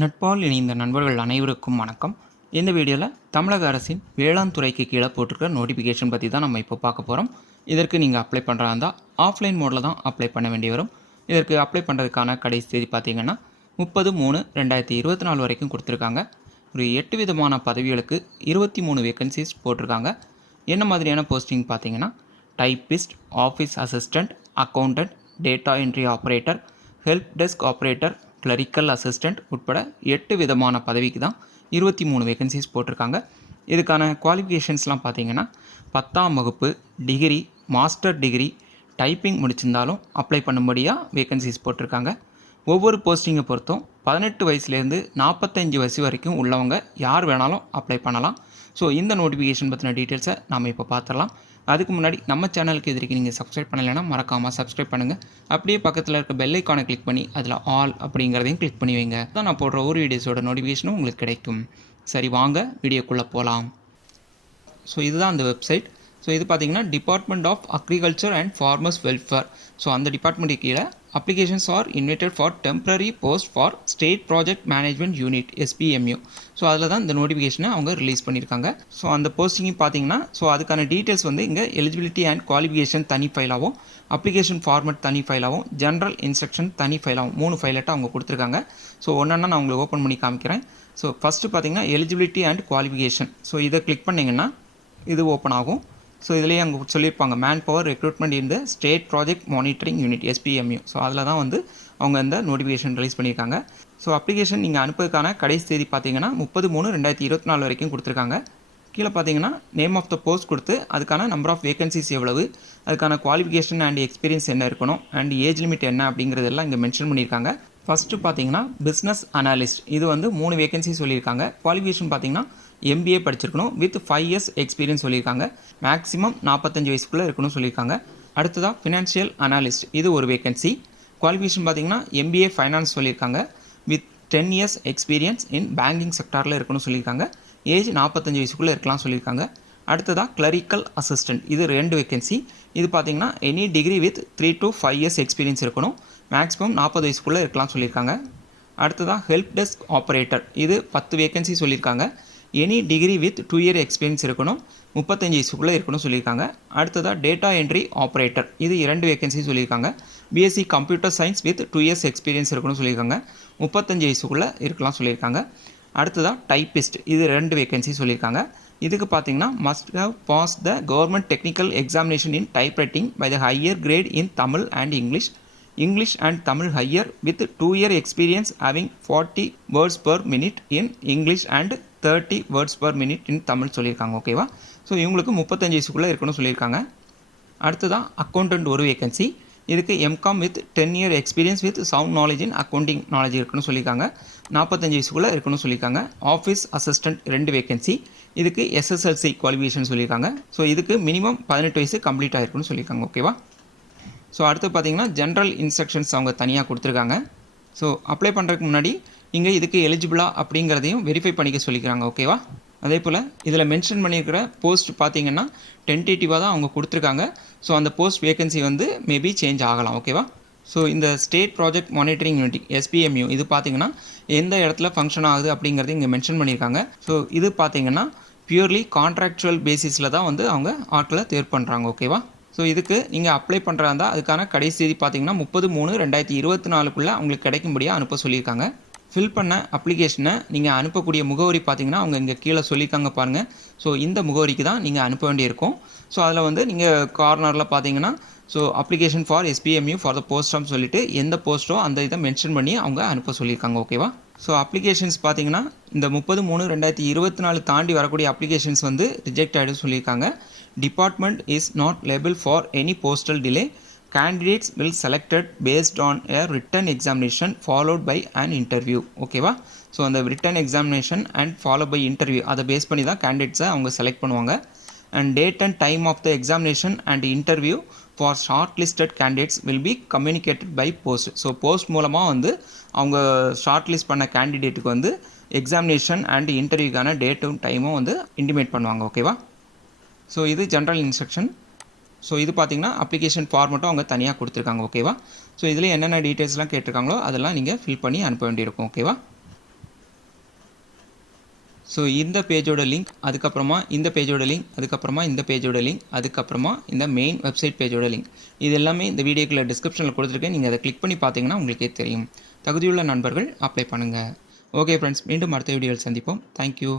நட்பால் இணைந்த நண்பர்கள் அனைவருக்கும் வணக்கம். இந்த வீடியோவில் தமிழக அரசின் வேளாண் துறைக்கு கீழே போட்டிருக்கிற நோட்டிஃபிகேஷன் பற்றி தான் நம்ம இப்போ பார்க்க போகிறோம் இதற்கு நீங்கள் அப்ளை பண்ணுறதா இருந்தால் ஆஃப்லைன் மோடில் தான் அப்ளை பண்ண வேண்டி வரும். இதற்கு அப்ளை பண்ணுறதுக்கான கடைசி தேதி பார்த்தீங்கன்னா முப்பது மூணு ரெண்டாயிரத்தி இருபத்தி நாலு வரைக்கும் கொடுத்துருக்காங்க. ஒரு எட்டு விதமான பதவிகளுக்கு இருபத்தி மூணு வேகன்சிஸ் போட்டிருக்காங்க. என்ன மாதிரியான போஸ்டிங் பார்த்தீங்கன்னா typist office assistant accountant data entry operator help desk operator clerical assistant உட்பட எட்டு விதமான பதவிக்கு தான் இருபத்தி மூணு வேகன்சிஸ் போட்டிருக்காங்க. இதுக்கான குவாலிஃபிகேஷன்ஸ்லாம் பார்த்தீங்கன்னா பத்தாம் வகுப்பு டிகிரி மாஸ்டர் டிகிரி டைப்பிங் முடிச்சிருந்தாலும் அப்ளை பண்ணும்படியாக வேகன்சிஸ் போட்டிருக்காங்க. ஒவ்வொரு போஸ்டிங்கை பொறுத்தும் பதினெட்டு வயசுலேருந்து நாற்பத்தஞ்சு வயசு வரைக்கும் உள்ளவங்க யார் வேணாலும் அப்ளை பண்ணலாம். ஸோ இந்த நோட்டிஃபிகேஷன் பற்றின டீட்டெயில்ஸை நம்ம இப்போ பார்த்துடலாம். அதுக்கு முன்னாடி நம்ம சேனலுக்கு இது நீங்கள் சப்ஸ்கிரைப் பண்ணலைன்னா மறக்காமல் சப்ஸ்கிரைப் பண்ணுங்கள் அப்படியே பக்கத்தில் இருக்க பெல் ஐக்கானை கிளிக் பண்ணி அதில் ஆல் அப்படிங்கிறதையும் கிளிக் பண்ணி வைங்க. தான் நான் போடுற ஒரு வீடியோஸோட நோட்டிஃபிகேஷனும் உங்களுக்கு கிடைக்கும். சரி வாங்க வீடியோக்குள்ளே போகலாம் ஸோ இதுதான் அந்த வெப்சைட் ஸோ இது பார்த்தீங்கன்னா department of agriculture and farmers welfare so அந்த டிபார்ட்மெண்ட்டுக்கு கீழே applications are invited for temporary post for state project management unit SPMU so அதில் தான் இந்த நோட்டிஃபிகேஷனை அவங்க ரிலீஸ் பண்ணியிருக்காங்க ஸோ அந்த போஸ்டிங்கும் பார்த்தீங்கன்னா ஸோ அதுக்கான டீட்டெயில்ஸ் வந்து இங்கே எலிஜிபிலிட்டி அண்ட் குவாலிஃபிகேஷன் தனி ஃபைலாகவும் அப்ளிகேஷன் ஃபார்மட் தனி ஃபைலாகவும் ஜென்ரல் இன்ஸ்ட்ரக்ஷன் தனி ஃபைலாகவும் மூணு ஃபைலட்டாக அவங்க கொடுத்துருக்காங்க. ஸோ ஒன்றா நான் உங்களுக்கு ஓப்பன் பண்ணி காமிக்கிறேன். ஸோ ஃபஸ்ட்டு பார்த்தீங்கன்னா எலிஜிபிலிட்டி அண்ட் குவாலிஃபிகேஷன் ஸோ இதை கிளிக் பண்ணிங்கன்னா இது ஓப்பன் ஆகும். ஸோ இதுலேயே அங்கே சொல்லியிருப்பாங்க மேன் பவர் ரெக்ரூட்மெண்ட் இந்த state project monitoring unit SPMU so அதில் தான் வந்து அவங்க இந்த நோட்டிஃபிகேஷன் ரிலீஸ் பண்ணியிருக்காங்க. ஸோ அப்ளிகேஷன் நீங்கள் அனுப்புறதுக்கான கடைசி தேதி பார்த்தீங்கன்னா முப்பது மூணு ரெண்டாயிரத்தி இருபத்தி நாலு வரைக்கும் கொடுத்துருக்காங்க. கீழே பார்த்தீங்கன்னா நேம் ஆஃப் த போஸ்ட் கொடுத்து அதுக்கான நம்பர் ஆஃப் வேகன்சிஸ் எவ்வளவு அதுக்கான குவாலிஃபிகேஷன் அண்ட் எக்ஸ்பீரியன்ஸ் என்ன இருக்கணும் அண்ட் ஏஜ் லிமிட் என்ன அப்படிங்கிறதெல்லாம் இங்கே மென்ஷன் பண்ணியிருக்காங்க. ஃபஸ்ட்டு பார்த்தீங்கன்னா பிஸ்னஸ் அனாலிஸ்ட் இது வந்து மூணு வேகன்சி சொல்லியிருக்காங்க. குவாலிஃபிகேஷன் பார்த்தீங்கன்னா எம்பிஏ படிச்சிருக்கணும். வித் ஃபைவ் இயர்ஸ் எக்ஸ்பீரியன்ஸ் சொல்லியிருக்காங்க. மேக்ஸிமம் நாற்பத்தஞ்சு வயசுக்குள்ளே இருக்கணும் சொல்லியிருக்காங்க. அடுத்ததாக ஃபினான்ஷியல் அனாலிஸ்ட் இது ஒரு வேகன்சி குவாலிஃபிகேஷன் பார்த்தீங்கன்னா எம்பிஏ ஃபைனான்ஸ் சொல்லியிருக்காங்க. With ten years experience in banking செக்டாரில் இருக்கணும் சொல்லியிருக்காங்க. ஏஜ் நாற்பத்தஞ்சு வயசுக்குள்ளே இருக்கலாம் சொல்லியிருக்காங்க. அடுத்ததாக கிளரிக்கல் அசிஸ்டன்ட் இது ரெண்டு வேகன்சி இது பார்த்தீங்கன்னா any degree with three to five years experience இருக்கணும். மேக்ஸிமம் நாற்பது வயசுக்குள்ளே இருக்கலாம் சொல்லியிருக்காங்க. அடுத்ததாக ஹெல்ப் டெஸ்க் ஆப்ரேட்டர் இது பத்து வேகன்சி சொல்லியிருக்காங்க. Any degree with two year experience இருக்கணும். முப்பத்தஞ்சு வயசுக்குள்ளே இருக்கணும் சொல்லியிருக்காங்க. அடுத்ததாக டேட்டா என்ட்ரி ஆப்ரேட்டர் இது இரண்டு வேகன்சி சொல்லியிருக்காங்க. BSc computer science with two years experience இருக்கணும்னு சொல்லியிருக்காங்க. முப்பத்தஞ்சு வயசுக்குள்ளே இருக்கலாம் சொல்லியிருக்காங்க. அடுத்ததாக டைப்பிஸ்ட் இது ரெண்டு வேகன்சி சொல்லியிருக்காங்க. இதுக்கு பார்த்தீங்கன்னா must have pass the government technical examination in typewriting by the higher grade in Tamil and English English and Tamil higher with two year experience having forty words per minute in English and thirty words per minute in Tamil சொல்லியிருக்காங்க ஓகேவா so இவங்களுக்கு முப்பத்தஞ்சு வயசுக்குள்ளே இருக்கணும்னு சொல்லியிருக்காங்க. அடுத்ததான் accountant ஒரு vacancy இதுக்கு MCom with ten year experience with sound knowledge in accounting knowledge இருக்கணும்னு சொல்லியிருக்காங்க. நாற்பத்தஞ்சு வயசுக்குள்ளே இருக்கணும்னு சொல்லியிருக்காங்க. ஆஃபீஸ் அசிஸ்டன்ட் ரெண்டு வேகன்சி இதுக்கு எஸ்எஸ்எல்சி குவாலிஃபிகேஷன் சொல்லியிருக்காங்க. ஸோ இதுக்கு மினிமம் பதினெட்டு வயசு கம்ப்ளீட் ஆகிருக்குன்னு சொல்லியிருக்காங்க ஓகேவா ஸோ அடுத்து பார்த்தீங்கன்னா ஜென்ரல் இன்ஸ்ட்ரக்ஷன்ஸ் அவங்க தனியாக கொடுத்துருக்காங்க. ஸோ அப்ளை பண்ணுறதுக்கு முன்னாடி இங்கே இதுக்கு எலிஜிபிளா அப்படிங்கிறதையும் வெரிஃபை பண்ணிக்க சொல்லிக்கிறாங்க ஓகேவா அதே போல் இதில் மென்ஷன் பண்ணியிருக்கிற போஸ்ட் பார்த்தீங்கன்னா டென்டேட்டிவாக தான் அவங்க கொடுத்துருக்காங்க. ஸோ அந்த போஸ்ட் வேகன்சி வந்து மேபி சேஞ்ச் ஆகலாம் ஓகேவா ஸோ இந்த state project monitoring unit SPMU இது பார்த்தீங்கன்னா எந்த இடத்துல ஃபங்க்ஷன் ஆகுது அப்படிங்கிறது இங்கே மென்ஷன் பண்ணியிருக்காங்க. ஸோ இது பார்த்தீங்கன்னா பியூர்லி கான்ட்ராக்சுவல் பேசிஸில் தான் வந்து அவங்க ஆட்களை தேர்வு பண்ணுறாங்க ஓகேவா ஸோ இதுக்கு நீங்கள் அப்ளை பண்ணுறதா இருந்தால் அதுக்கான கடைசி தேதி பார்த்தீங்கன்னா முப்பது மூணு ரெண்டாயிரத்தி இருபத்தி நாலுக்குள்ளே அவங்களுக்கு கிடைக்கும்படியாக அனுப்ப சொல்லியிருக்காங்க. ஃபில் பண்ண அப்ளிகேஷனை நீங்கள் அனுப்பக்கூடிய முகவரி பார்த்தீங்கன்னா அவங்க இங்கே கீழே சொல்லியிருக்காங்க பாருங்கள் ஸோ இந்த முகவரிக்கு தான் நீங்கள் அனுப்ப வேண்டியிருக்கும். ஸோ அதில் வந்து நீங்கள் கார்னரில் பார்த்தீங்கன்னா so application for SPMU for the போஸ்டாம்னு சொல்லிட்டு எந்த போஸ்ட்டோ அந்த இதை மென்ஷன் பண்ணி அவங்க அனுப்ப சொல்லியிருக்காங்க ஓகேவா ஸோ அப்ளிகேஷன்ஸ் பார்த்தீங்கன்னா இந்த முப்பது மூணு ரெண்டாயிரத்தி இருபத்தி நாலு தாண்டி வரக்கூடிய அப்ளிகேஷன்ஸ் வந்து ரிஜெக்ட் ஆகிடும் சொல்லியிருக்காங்க. Department is not liable for any postal delay candidates will selected based on a written examination followed by and interview ஓகேவா ஸோ அந்த written examination and follow by interview அதை பேஸ் பண்ணி தான் கேண்டிடேட்ஸை அவங்க செலக்ட் பண்ணுவாங்க. And date and time of the examination and interview for short listed candidates will be communicated by post so post மூலமாக வந்து அவங்க ஷார்ட் லிஸ்ட் பண்ண கேண்டிடேட்டுக்கு வந்து எக்ஸாமினேஷன் அண்ட் இன்டர்வியூக்கான டேட்டும் டைமும் வந்து இன்டிமேட் பண்ணுவாங்க. ஓகேவா ஸோ இது ஜென்ரல் இன்ஸ்ட்ரக்ஷன் ஸோ இது பார்த்தீங்கன்னா அப்ளிகேஷன் ஃபார்மெட்டும் அவங்க தனியாக கொடுத்துருக்காங்க ஓகேவா ஸோ இதில் என்னென்ன டீட்டெயில்ஸ்லாம் கேட்டிருக்காங்களோ அதெல்லாம் நீங்கள் ஃபில் பண்ணி அனுப்ப வேண்டியிருக்கும் ஓகேவா ஸோ இந்த பேஜோட லிங்க் அதுக்கப்புறமா இந்த பேஜோட லிங்க் அதுக்கப்புறமா இந்த பேஜோட லிங்க் அதுக்கப்புறமா இந்த மெயின் வெப்சைட் பேஜோட லிங்க் இது எல்லாமே இந்த வீடியோக்குள்ள டிஸ்கிரிப்ஷனில் கொடுத்துருக்கேன். நீங்கள் அதை கிளிக் பண்ணி பார்த்தீங்கன்னா உங்களுக்கே தெரியும். தகுதியுள்ள நண்பர்கள் அப்ளை பண்ணுங்கள் ஓகே ஃப்ரெண்ட்ஸ் மீண்டும் அடுத்த வீடியோவில் சந்திப்போம். தேங்க்யூ